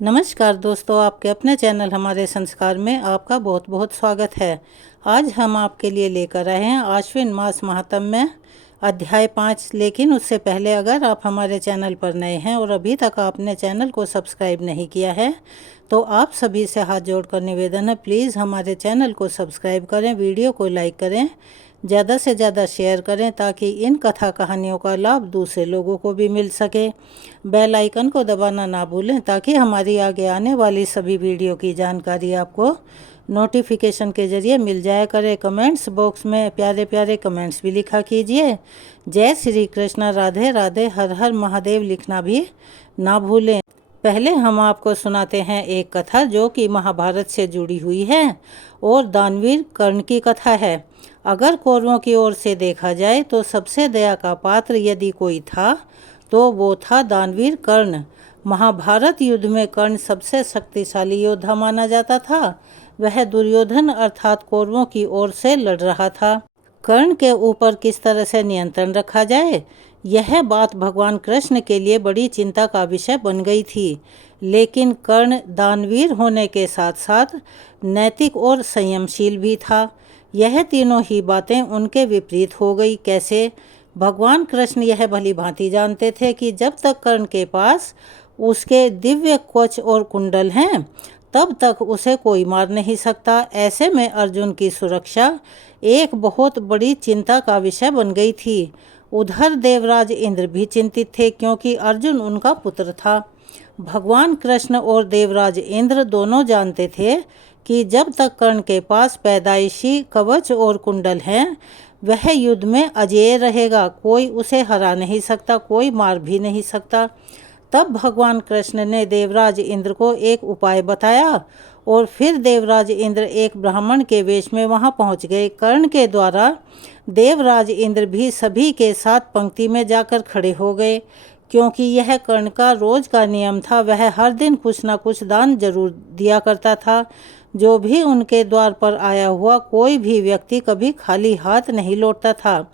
नमस्कार दोस्तों, आपके अपने चैनल हमारे संस्कार में आपका बहुत बहुत स्वागत है। आज हम आपके लिए लेकर आए हैं आश्विन मास महात्म्य अध्याय 5। लेकिन उससे पहले अगर आप हमारे चैनल पर नए हैं और अभी तक आपने चैनल को सब्सक्राइब नहीं किया है तो आप सभी से हाथ जोड़कर निवेदन है, प्लीज़ हमारे चैनल को सब्सक्राइब करें, वीडियो को लाइक करें, ज़्यादा से ज़्यादा शेयर करें ताकि इन कथा कहानियों का लाभ दूसरे लोगों को भी मिल सके। बेल आइकन को दबाना ना भूलें ताकि हमारी आगे आने वाली सभी वीडियो की जानकारी आपको नोटिफिकेशन के ज़रिए मिल जाया करे। कमेंट्स बॉक्स में प्यारे प्यारे कमेंट्स भी लिखा कीजिए। जय श्री कृष्ण, राधे राधे, हर हर महादेव लिखना भी ना भूलें। पहले हम आपको सुनाते हैं एक कथा जो कि महाभारत से जुड़ी हुई है और दानवीर कर्ण की कथा है। अगर कौरवों की ओर से देखा जाए तो सबसे दया का पात्र यदि कोई था तो वो था दानवीर कर्ण। महाभारत युद्ध में कर्ण सबसे शक्तिशाली योद्धा माना जाता था। वह दुर्योधन अर्थात कौरवों की ओर से लड़ रहा था। कर्ण के ऊपर किस तरह से नियंत्रण रखा जाए, यह बात भगवान कृष्ण के लिए बड़ी चिंता का विषय बन गई थी। लेकिन कर्ण दानवीर होने के साथ साथ नैतिक और संयमशील भी था। यह तीनों ही बातें उनके विपरीत हो गई। कैसे? भगवान कृष्ण यह भली भांति जानते थे कि जब तक कर्ण के पास उसके दिव्य कवच और कुंडल हैं तब तक उसे कोई मार नहीं सकता। ऐसे में अर्जुन की सुरक्षा एक बहुत बड़ी चिंता का विषय बन गई थी। उधर देवराज इंद्र भी चिंतित थे क्योंकि अर्जुन उनका पुत्र था। भगवान कृष्ण और देवराज इंद्र दोनों जानते थे कि जब तक कर्ण के पास पैदाइशी कवच और कुंडल हैं वह युद्ध में अजेय रहेगा। कोई उसे हरा नहीं सकता, कोई मार भी नहीं सकता। तब भगवान कृष्ण ने देवराज इंद्र को एक उपाय बताया और फिर देवराज इंद्र एक ब्राह्मण के वेश में वहां पहुंच गए। कर्ण के द्वारा देवराज इंद्र भी सभी के साथ पंक्ति में जाकर खड़े हो गए क्योंकि यह कर्ण का रोज का नियम था। वह हर दिन कुछ न कुछ दान जरूर दिया करता था। जो भी उनके द्वार पर आया हुआ कोई भी व्यक्ति कभी खाली हाथ नहीं लौटता था।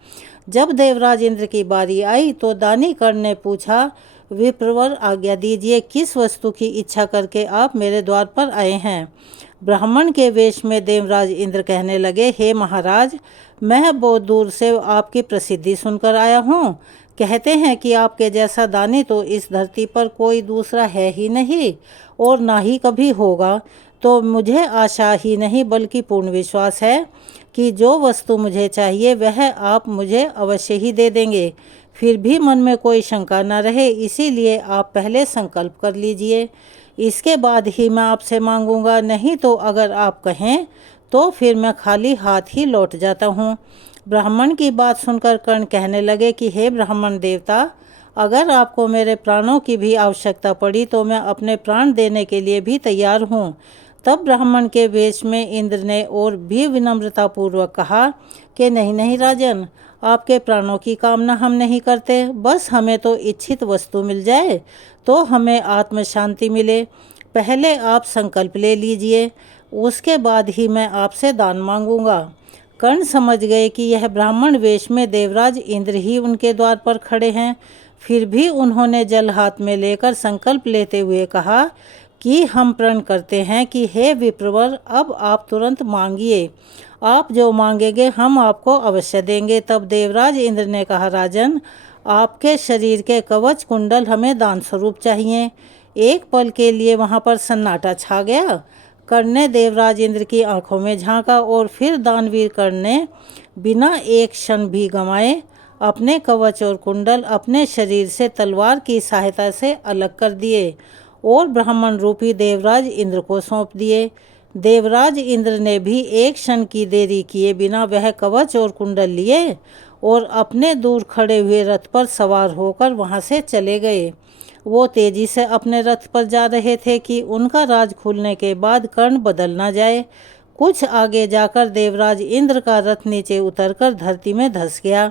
जब देवराज इंद्र की बारी आई तो दानी कर्ण ने पूछा, विप्रवर आज्ञा दीजिए, किस वस्तु की इच्छा करके आप मेरे द्वार पर आए हैं? ब्राह्मण के वेश में देवराज इंद्र कहने लगे, हे महाराज, मैं बहुत दूर से आपकी प्रसिद्धि सुनकर आया हूँ। कहते हैं कि आपके जैसा दानी तो इस धरती पर कोई दूसरा है ही नहीं और ना ही कभी होगा। तो मुझे आशा ही नहीं बल्कि पूर्ण विश्वास है कि जो वस्तु मुझे चाहिए वह आप मुझे अवश्य ही दे देंगे। फिर भी मन में कोई शंका न रहे, इसीलिए आप पहले संकल्प कर लीजिए, इसके बाद ही मैं आपसे मांगूंगा। नहीं तो अगर आप कहें तो फिर मैं खाली हाथ ही लौट जाता हूँ। ब्राह्मण की बात सुनकर कर्ण कहने लगे कि हे ब्राह्मण देवता, अगर आपको मेरे प्राणों की भी आवश्यकता पड़ी तो मैं अपने प्राण देने के लिए भी तैयार हूँ। तब ब्राह्मण के वेश में इंद्र ने और भी विनम्रतापूर्वक कहा कि नहीं नहीं राजन, आपके प्राणों की कामना हम नहीं करते, बस हमें तो इच्छित वस्तु मिल जाए तो हमें आत्म शांति मिले। पहले आप संकल्प ले लीजिए, उसके बाद ही मैं आपसे दान मांगूंगा। कर्ण समझ गए कि यह ब्राह्मण वेश में देवराज इंद्र ही उनके द्वार पर खड़े हैं। फिर भी उन्होंने जल हाथ में लेकर संकल्प लेते हुए कहा कि हम प्रण करते हैं कि हे विप्रवर, अब आप तुरंत मांगिए, आप जो मांगेंगे हम आपको अवश्य देंगे। तब देवराज इंद्र ने कहा, राजन, आपके शरीर के कवच कुंडल हमें दान स्वरूप चाहिए। एक पल के लिए वहां पर सन्नाटा छा गया। कर्ण ने देवराज इंद्र की आंखों में झांका और फिर दानवीर कर्ण ने बिना एक क्षण भी गंवाए अपने कवच और कुंडल अपने शरीर से तलवार की सहायता से अलग कर दिए और ब्राह्मण रूपी देवराज इंद्र को सौंप दिए। देवराज इंद्र ने भी एक क्षण की देरी किए बिना वह कवच और कुंडल लिए और अपने दूर खड़े हुए रथ पर सवार होकर वहां से चले गए। वो तेजी से अपने रथ पर जा रहे थे कि उनका राज खुलने के बाद कर्ण बदल न जाए। कुछ आगे जाकर देवराज इंद्र का रथ नीचे उतरकर धरती में धंस गया।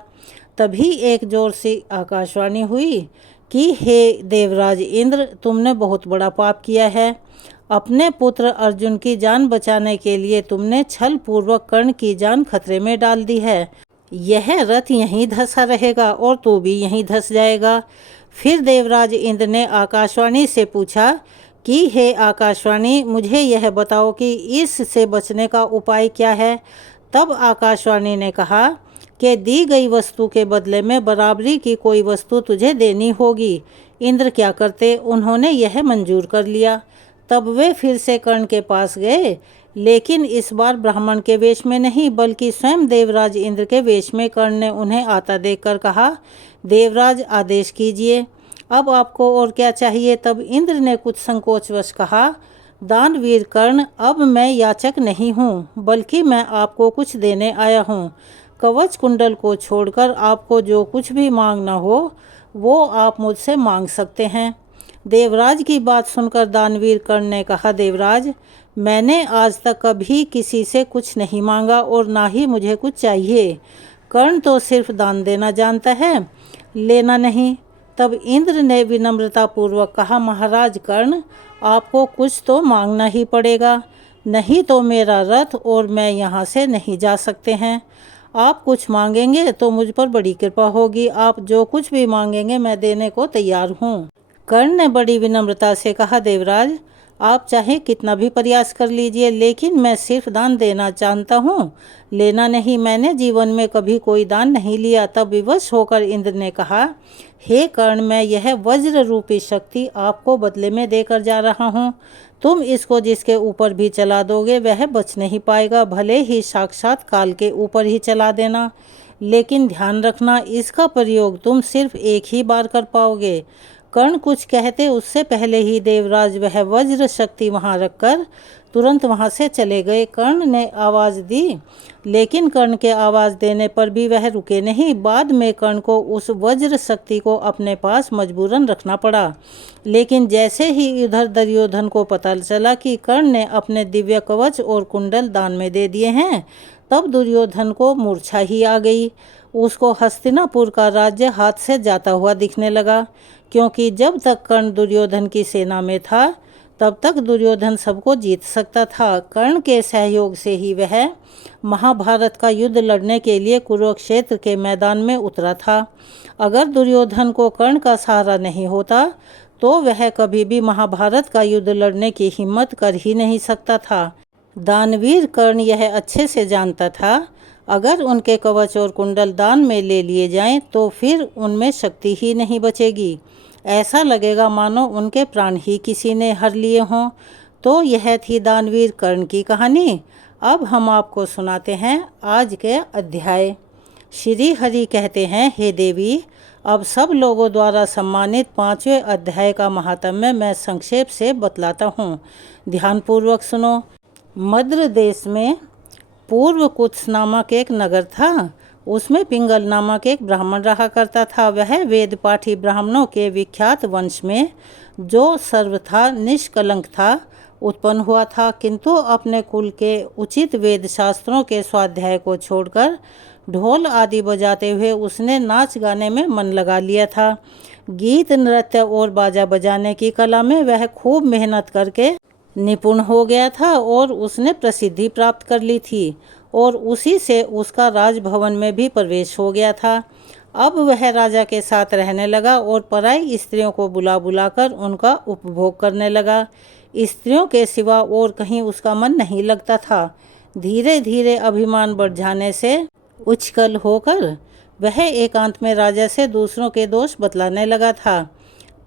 तभी एक जोर से आकाशवाणी हुई कि हे देवराज इंद्र, तुमने बहुत बड़ा पाप किया है। अपने पुत्र अर्जुन की जान बचाने के लिए तुमने छल पूर्वक कर्ण की जान खतरे में डाल दी है। यह रथ यहीं धंसा रहेगा और तू भी यहीं धंस जाएगा। फिर देवराज इंद्र ने आकाशवाणी से पूछा कि हे आकाशवाणी, मुझे यह बताओ कि इससे बचने का उपाय क्या है। तब आकाशवाणी ने कहा कि दी गई वस्तु के बदले में बराबरी की कोई वस्तु तुझे देनी होगी। इंद्र क्या करते, उन्होंने यह मंजूर कर लिया। तब वे फिर से कर्ण के पास गए, लेकिन इस बार ब्राह्मण के वेश में नहीं बल्कि स्वयं देवराज इंद्र के वेश में। कर्ण ने उन्हें आता देखकर कहा, देवराज आदेश कीजिए, अब आपको और क्या चाहिए। तब इंद्र ने कुछ संकोचवश कहा, दानवीर कर्ण, अब मैं याचक नहीं हूँ बल्कि मैं आपको कुछ देने आया हूँ। कवच कुंडल को छोड़कर आपको जो कुछ भी मांगना हो वो आप मुझसे मांग सकते हैं। देवराज की बात सुनकर दानवीर कर्ण ने कहा, देवराज, मैंने आज तक कभी किसी से कुछ नहीं मांगा और ना ही मुझे कुछ चाहिए। कर्ण तो सिर्फ दान देना जानता है, लेना नहीं। तब इंद्र ने विनम्रतापूर्वक कहा, महाराज कर्ण, आपको कुछ तो मांगना ही पड़ेगा, नहीं तो मेरा रथ और मैं यहाँ से नहीं जा सकते हैं। आप कुछ मांगेंगे तो मुझ पर बड़ी कृपा होगी। आप जो कुछ भी मांगेंगे मैं देने को तैयार हूँ। कर्ण ने बड़ी विनम्रता से कहा, देवराज, आप चाहे कितना भी प्रयास कर लीजिए, लेकिन मैं सिर्फ दान देना जानता हूँ, लेना नहीं। मैंने जीवन में कभी कोई दान नहीं लिया। तब विवश होकर इंद्र ने कहा, हे कर्ण, मैं यह वज्र रूपी शक्ति आपको बदले में देकर जा रहा हूँ। तुम इसको जिसके ऊपर भी चला दोगे वह बच नहीं पाएगा, भले ही साक्षात काल के ऊपर ही चला देना, लेकिन ध्यान रखना इसका प्रयोग तुम सिर्फ एक ही बार कर पाओगे। कर्ण कुछ कहते उससे पहले ही देवराज वह वज्र शक्ति वहां रखकर तुरंत वहां से चले गए। कर्ण ने आवाज़ दी, लेकिन कर्ण के आवाज़ देने पर भी वह रुके नहीं। बाद में कर्ण को उस वज्र शक्ति को अपने पास मजबूरन रखना पड़ा। लेकिन जैसे ही इधर दुर्योधन को पता चला कि कर्ण ने अपने दिव्य कवच और कुंडल दान में दे दिए हैं, तब दुर्योधन को मूर्छा ही आ गई। उसको हस्तिनापुर का राज्य हाथ से जाता हुआ दिखने लगा, क्योंकि जब तक कर्ण दुर्योधन की सेना में था तब तक दुर्योधन सबको जीत सकता था। कर्ण के सहयोग से ही वह महाभारत का युद्ध लड़ने के लिए कुरुक्षेत्र के मैदान में उतरा था। अगर दुर्योधन को कर्ण का सहारा नहीं होता तो वह कभी भी महाभारत का युद्ध लड़ने की हिम्मत कर ही नहीं सकता था। दानवीर कर्ण यह अच्छे से जानता था, अगर उनके कवच और कुंडल दान में ले लिए जाएं तो फिर उनमें शक्ति ही नहीं बचेगी। ऐसा लगेगा मानो उनके प्राण ही किसी ने हर लिए हों। तो यह थी दानवीर कर्ण की कहानी। अब हम आपको सुनाते हैं आज के अध्याय। श्री हरि कहते हैं, हे देवी, अब सब लोगों द्वारा सम्मानित 5वें अध्याय का महात्म्य मैं संक्षेप से बतलाता हूँ, ध्यानपूर्वक सुनो। मद्र देश में पूर्व कुत्स नामक एक नगर था। उसमें पिंगल नामक एक ब्राह्मण रहा करता था। वह वेद पाठी ब्राह्मणों के विख्यात वंश में, जो सर्वथा निष्कलंक था, उत्पन्न हुआ था, किंतु अपने कुल के उचित वेद शास्त्रों के स्वाध्याय को छोड़कर ढोल आदि बजाते हुए उसने नाच गाने में मन लगा लिया था। गीत, नृत्य और बाजा बजाने की कला में वह खूब मेहनत करके निपुण हो गया था और उसने प्रसिद्धि प्राप्त कर ली थी और उसी से उसका राजभवन में भी प्रवेश हो गया था। अब वह राजा के साथ रहने लगा और पराई स्त्रियों को बुला बुलाकर उनका उपभोग करने लगा। स्त्रियों के सिवा और कहीं उसका मन नहीं लगता था। धीरे धीरे अभिमान बढ़ जाने से उछकल होकर वह एकांत में राजा से दूसरों के दोष बतलाने लगा था।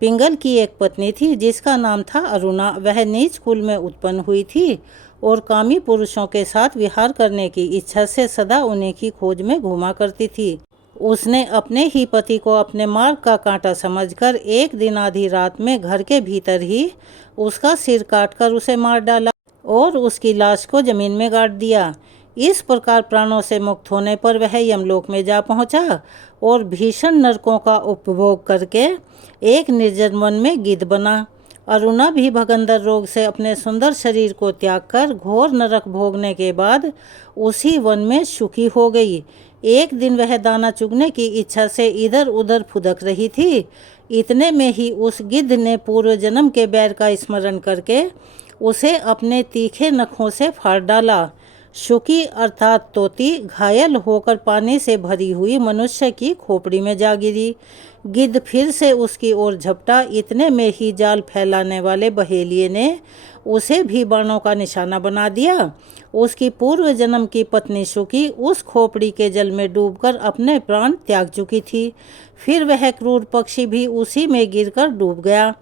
पिंगल की एक पत्नी थी जिसका नाम था अरुणा। वह नीच कुल में उत्पन्न हुई थी और कामी पुरुषों के साथ विहार करने की इच्छा से सदा उन्हीं की खोज में घूमा करती थी। उसने अपने ही पति को अपने मार्ग का कांटा समझकर एक दिन आधी रात में घर के भीतर ही उसका सिर काटकर उसे मार डाला और उसकी लाश को जमीन में गाड़ दिया। इस प्रकार प्राणों से मुक्त होने पर वह यमलोक में जा पहुंचा और भीषण नरकों का उपभोग करके एक निर्जन वन में गिद्ध बना। अरुणा भी भगंदर रोग से अपने सुंदर शरीर को त्याग कर घोर नरक भोगने के बाद उसी वन में सुखी हो गई। एक दिन वह दाना चुगने की इच्छा से इधर उधर फुदक रही थी। इतने में ही उस गिद्ध ने पूर्व जन्म के बैर का स्मरण करके उसे अपने तीखे नखों से फाड़ डाला। शुकी अर्थात तोती घायल होकर पानी से भरी हुई मनुष्य की खोपड़ी में जा गिरी। गिद्ध फिर से उसकी ओर झपटा। इतने में ही जाल फैलाने वाले बहेलिये ने उसे भी बाणों का निशाना बना दिया। उसकी पूर्व जन्म की पत्नी शुकी उस खोपड़ी के जल में डूबकर अपने प्राण त्याग चुकी थी। फिर वह क्रूर पक्षी भी उसी में गिरकर डूब गया।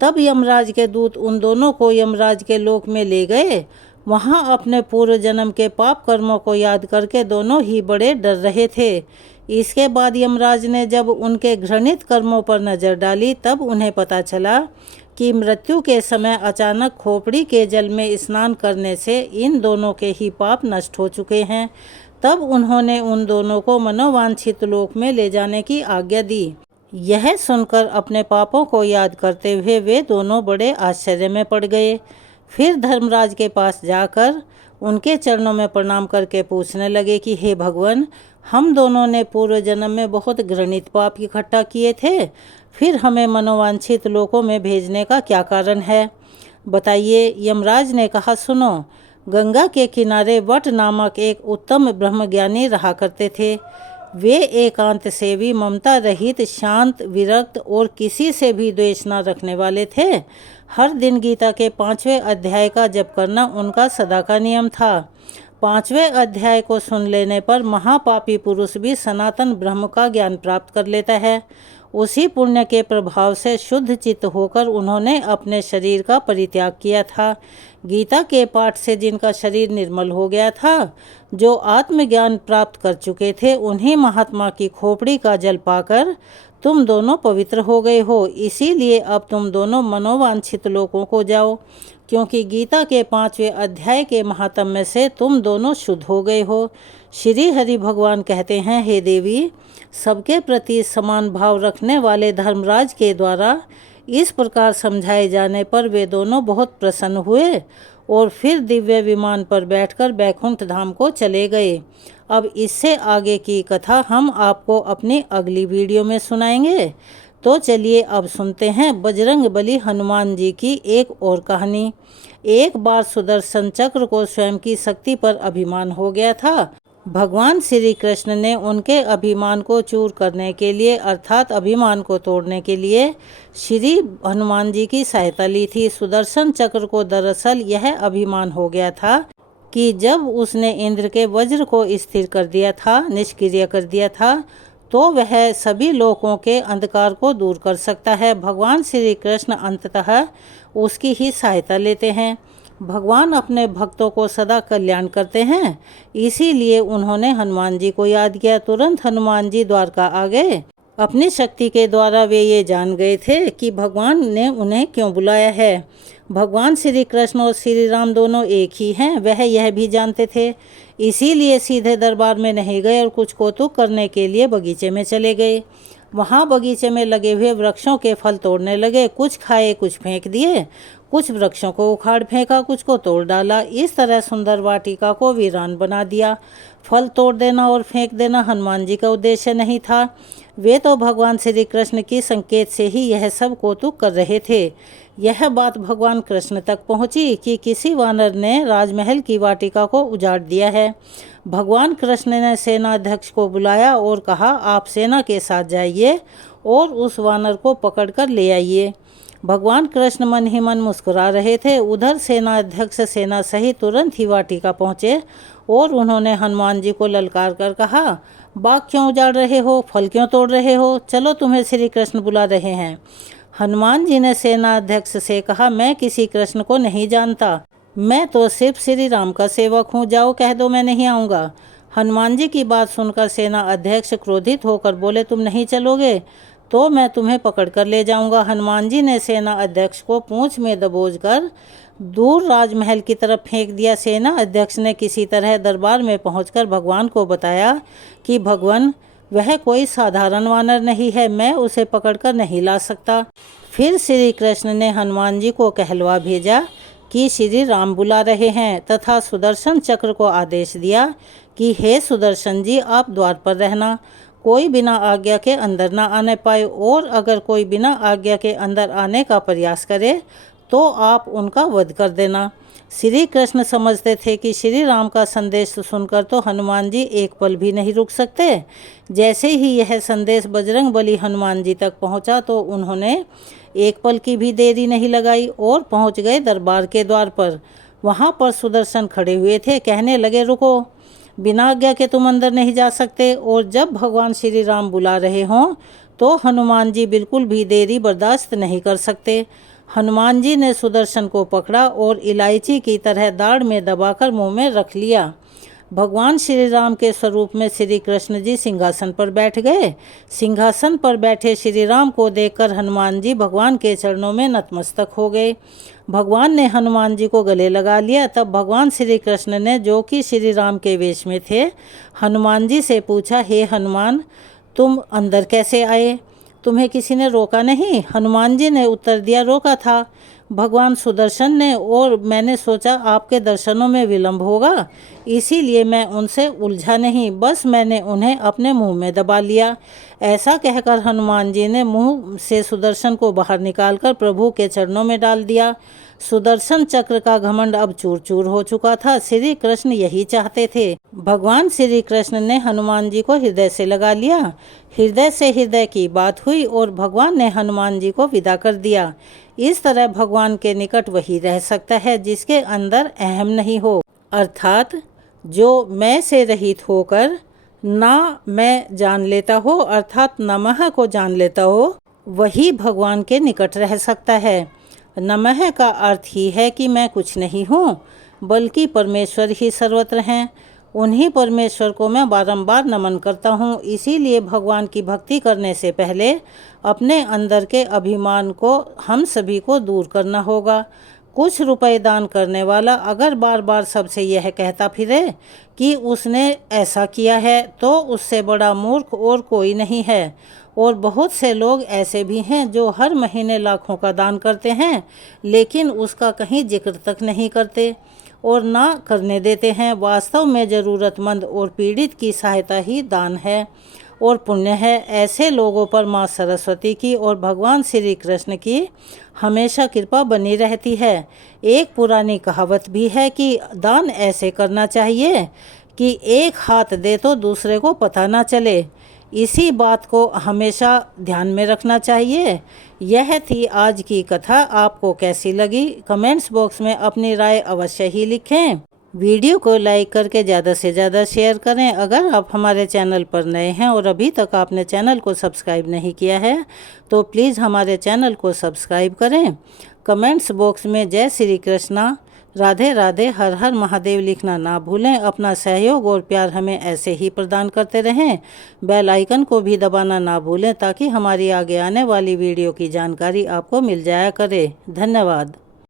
तब यमराज के दूत उन दोनों को यमराज के लोक में ले गए। वहां अपने पूर्व जन्म के पाप कर्मों को याद करके दोनों ही बड़े डर रहे थे। इसके बाद यमराज ने जब उनके घृणित कर्मों पर नजर डाली, तब उन्हें पता चला कि मृत्यु के समय अचानक खोपड़ी के जल में स्नान करने से इन दोनों के ही पाप नष्ट हो चुके हैं। तब उन्होंने उन दोनों को मनोवांछित लोक में ले जाने की आज्ञा दी। यह सुनकर अपने पापों को याद करते हुए वे दोनों बड़े आश्चर्य में पड़ गए। फिर धर्मराज के पास जाकर उनके चरणों में प्रणाम करके पूछने लगे कि हे भगवान, हम दोनों ने पूर्व जन्म में बहुत घृणित पाप इकट्ठा किए थे, फिर हमें मनोवांछित लोकों में भेजने का क्या कारण है, बताइए। यमराज ने कहा, सुनो, गंगा के किनारे वट नामक एक उत्तम ब्रह्मज्ञानी रहा करते थे। वे एकांत सेवी, ममता रहित, शांत, विरक्त और किसी से भी द्वेष न रखने वाले थे। हर दिन गीता के 5वें अध्याय का जप करना उनका सदा का नियम था। 5वें अध्याय को सुन लेने पर महापापी पुरुष भी सनातन ब्रह्म का ज्ञान प्राप्त कर लेता है। उसी पुण्य के प्रभाव से शुद्ध चित्त होकर उन्होंने अपने शरीर का परित्याग किया था। गीता के पाठ से जिनका शरीर निर्मल हो गया था, जो आत्मज्ञान प्राप्त कर चुके थे, उन्हीं महात्मा की खोपड़ी का जल पाकर तुम दोनों पवित्र हो गए हो। इसीलिए अब तुम दोनों मनोवांछित लोकों को जाओ, क्योंकि गीता के 5वें अध्याय के महात्म्य से तुम दोनों शुद्ध हो गए हो। श्री हरि भगवान कहते हैं, हे देवी, सबके प्रति समान भाव रखने वाले धर्मराज के द्वारा इस प्रकार समझाए जाने पर वे दोनों बहुत प्रसन्न हुए और फिर दिव्य विमान पर बैठकर बैकुंठ धाम को चले गए। अब इससे आगे की कथा हम आपको अपनी अगली वीडियो में सुनाएंगे। तो चलिए अब सुनते हैं बजरंग बली हनुमान जी की एक और कहानी। एक बार सुदर्शन चक्र को स्वयं की शक्ति पर अभिमान हो गया था। भगवान श्री कृष्ण ने उनके अभिमान को चूर करने के लिए, अर्थात अभिमान को तोड़ने के लिए, श्री हनुमान जी की सहायता ली थी। सुदर्शन चक्र को दरअसल यह अभिमान हो गया था कि जब उसने इंद्र के वज्र को स्थिर कर दिया था, निष्क्रिय कर दिया था, तो वह सभी लोकों के अंधकार को दूर कर सकता है। भगवान श्री कृष्ण अंततः उसकी ही सहायता लेते हैं। भगवान अपने भक्तों को सदा कल्याण करते हैं, इसीलिए उन्होंने हनुमान जी को याद किया। तुरंत हनुमान जी द्वारका आ गए। अपनी शक्ति के द्वारा वे ये जान गए थे कि भगवान ने उन्हें क्यों बुलाया है। भगवान श्री कृष्ण और श्री राम दोनों एक ही हैं, वह यह भी जानते थे। इसीलिए सीधे दरबार में नहीं गए और कुछ कौतुक करने के लिए बगीचे में चले गए। वहाँ बगीचे में लगे हुए वृक्षों के फल तोड़ने लगे। कुछ खाए, कुछ फेंक दिए, कुछ वृक्षों को उखाड़ फेंका, कुछ को तोड़ डाला। इस तरह सुंदर वाटिका को वीरान बना दिया। फल तोड़ देना और फेंक देना हनुमान जी का उद्देश्य नहीं था। वे तो भगवान श्री कृष्ण की संकेत से ही यह सब कौतुक कर रहे थे। यह बात भगवान कृष्ण तक पहुंची कि किसी वानर ने राजमहल की वाटिका को उजाड़ दिया है। भगवान कृष्ण ने सेनाध्यक्ष को बुलाया और कहा, आप सेना के साथ जाइए और उस वानर को पकड़कर ले आइए। भगवान कृष्ण मन ही मन मुस्कुरा रहे थे। उधर सेनाध्यक्ष सेना सहित तुरंत ही वाटिका पहुँचे और उन्होंने हनुमान जी को ललकार कर कहा, बाग क्यों उजाड़ रहे हो, फल क्यों तोड़ रहे हो, चलो तुम्हें श्री कृष्ण बुला रहे हैं। हनुमान जी ने सेनाध्यक्ष से कहा, मैं किसी कृष्ण को नहीं जानता, मैं तो सिर्फ श्री राम का सेवक हूँ, जाओ कह दो मैं नहीं आऊँगा। हनुमान जी की बात सुनकर सेना अध्यक्ष क्रोधित होकर बोले, तुम नहीं चलोगे तो मैं तुम्हें पकड़कर ले जाऊंगा। हनुमान जी ने सेना अध्यक्ष को पूंछ में दबोच कर दूर राजमहल की तरफ फेंक दिया। सेना अध्यक्ष ने किसी तरह दरबार में पहुंचकर भगवान को बताया कि भगवान, वह कोई साधारण वानर नहीं है, मैं उसे पकड़कर नहीं ला सकता। फिर श्री कृष्ण ने हनुमान जी को कहलवा भेजा कि श्री राम बुला रहे हैं तथा सुदर्शन चक्र को आदेश दिया कि हे सुदर्शन जी, आप द्वार पर रहना, कोई बिना आज्ञा के अंदर ना आने पाए, और अगर कोई बिना आज्ञा के अंदर आने का प्रयास करे तो आप उनका वध कर देना। श्री कृष्ण समझते थे कि श्री राम का संदेश सुनकर तो हनुमान जी एक पल भी नहीं रुक सकते। जैसे ही यह संदेश बजरंग बली हनुमान जी तक पहुंचा तो उन्होंने एक पल की भी देरी नहीं लगाई और पहुंच गए दरबार के द्वार पर। वहां पर सुदर्शन खड़े हुए थे। कहने लगे, रुको, बिना आज्ञा के तुम अंदर नहीं जा सकते। और जब भगवान श्री राम बुला रहे हों तो हनुमान जी बिल्कुल भी देरी बर्दाश्त नहीं कर सकते। हनुमान जी ने सुदर्शन को पकड़ा और इलायची की तरह दाढ़ में दबाकर मुंह में रख लिया। भगवान श्री राम के स्वरूप में श्री कृष्ण जी सिंहासन पर बैठ गए। सिंहासन पर बैठे श्री राम को देखकर हनुमान जी भगवान के चरणों में नतमस्तक हो गए। भगवान ने हनुमान जी को गले लगा लिया। तब भगवान श्री कृष्ण ने, जो कि श्री राम के वेश में थे, हनुमान जी से पूछा, हे हनुमान, तुम अंदर कैसे आए? तुम्हें किसी ने रोका नहीं? हनुमान जी ने उत्तर दिया, रोका था भगवान सुदर्शन ने, और मैंने सोचा आपके दर्शनों में विलंब होगा, इसीलिए मैं उनसे उलझा नहीं, बस मैंने उन्हें अपने मुंह में दबा लिया। ऐसा कहकर हनुमान जी ने मुंह से सुदर्शन को बाहर निकालकर प्रभु के चरणों में डाल दिया। सुदर्शन चक्र का घमंड अब चूर चूर हो चुका था। श्री कृष्ण यही चाहते थे। भगवान श्री कृष्ण ने हनुमान जी को हृदय से लगा लिया। हृदय से हृदय की बात हुई और भगवान ने हनुमान जी को विदा कर दिया। इस तरह भगवान के निकट वही रह सकता है जिसके अंदर अहम नहीं हो, अर्थात जो मैं से रहित होकर ना मैं जान लेता हो, अर्थात नमः को जान लेता हो, वही भगवान के निकट रह सकता है। नमः का अर्थ ही है कि मैं कुछ नहीं हूँ, बल्कि परमेश्वर ही सर्वत्र हैं। उन्हीं परमेश्वर को मैं बारंबार नमन करता हूँ। इसीलिए भगवान की भक्ति करने से पहले अपने अंदर के अभिमान को हम सभी को दूर करना होगा। कुछ रुपए दान करने वाला अगर बार बार सबसे यह कहता फिरे कि उसने ऐसा किया है, तो उससे बड़ा मूर्ख और कोई नहीं है। और बहुत से लोग ऐसे भी हैं जो हर महीने लाखों का दान करते हैं, लेकिन उसका कहीं जिक्र तक नहीं करते और ना करने देते हैं। वास्तव में ज़रूरतमंद और पीड़ित की सहायता ही दान है और पुण्य है। ऐसे लोगों पर माँ सरस्वती की और भगवान श्री कृष्ण की हमेशा कृपा बनी रहती है। एक पुरानी कहावत भी है कि दान ऐसे करना चाहिए कि एक हाथ दे तो दूसरे को पता ना चले। इसी बात को हमेशा ध्यान में रखना चाहिए। यह थी आज की कथा। आपको कैसी लगी? कमेंट्स बॉक्स में अपनी राय अवश्य ही लिखें। वीडियो को लाइक करके ज़्यादा से ज़्यादा शेयर करें। अगर आप हमारे चैनल पर नए हैं और अभी तक आपने चैनल को सब्सक्राइब नहीं किया है तो प्लीज़ हमारे चैनल को सब्सक्राइब करें। कमेंट्स बॉक्स में जय श्री कृष्णा, राधे राधे, हर हर महादेव लिखना ना भूलें। अपना सहयोग और प्यार हमें ऐसे ही प्रदान करते रहें। बेल आइकन को भी दबाना ना भूलें ताकि हमारी आगे आने वाली वीडियो की जानकारी आपको मिल जाया करे। धन्यवाद।